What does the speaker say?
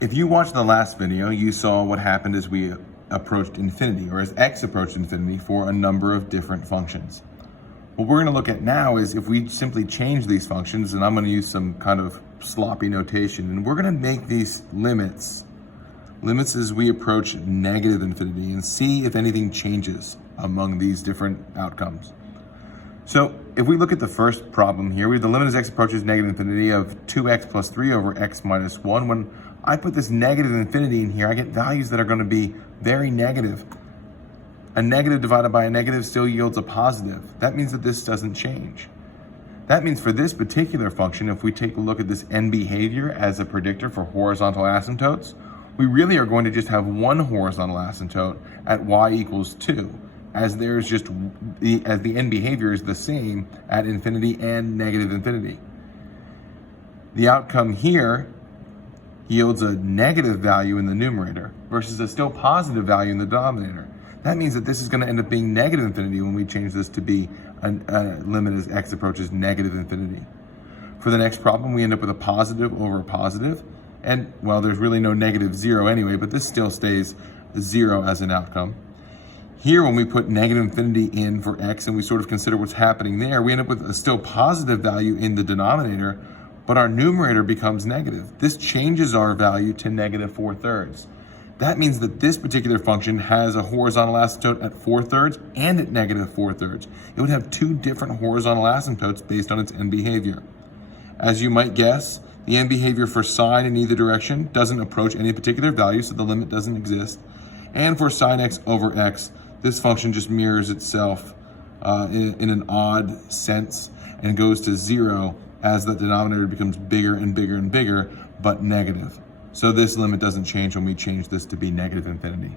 If you watched the last video, you saw what happened as we approached infinity, or as x approached infinity for a number of different functions. What we're gonna look at now is if we simply change these functions, and I'm gonna use some kind of sloppy notation, and we're gonna make these limits as we approach negative infinity and see if anything changes among these different outcomes. So if we look at the first problem here, we have the limit as x approaches negative infinity of 2x plus 3 over x minus 1. When I put this negative infinity in here, I get values that are going to be very negative. A negative divided by a negative still yields a positive. That means that this doesn't change. That means for this particular function, if we take a look at this end behavior as a predictor for horizontal asymptotes, we really are going to just have one horizontal asymptote at y equals 2. As there's just the end behavior is the same at infinity and negative infinity. The outcome here yields a negative value in the numerator versus a still positive value in the denominator. That means that this is going to end up being negative infinity when we change this to be a limit as x approaches negative infinity. For the next problem, we end up with a positive over a positive. And, well, there's really no negative 0 anyway, but this still stays 0 as an outcome. Here, when we put negative infinity in for x and we sort of consider what's happening there, we end up with a still positive value in the denominator, but our numerator becomes negative. This changes our value to negative 4/3. That means that this particular function has a horizontal asymptote at 4/3 and at negative 4/3. It would have two different horizontal asymptotes based on its end behavior. As you might guess, the end behavior for sine in either direction doesn't approach any particular value, so the limit doesn't exist. And for sine x over x, this function just mirrors itself in an odd sense and goes to 0 as the denominator becomes bigger and bigger and bigger, but negative. So this limit doesn't change when we change this to be negative infinity.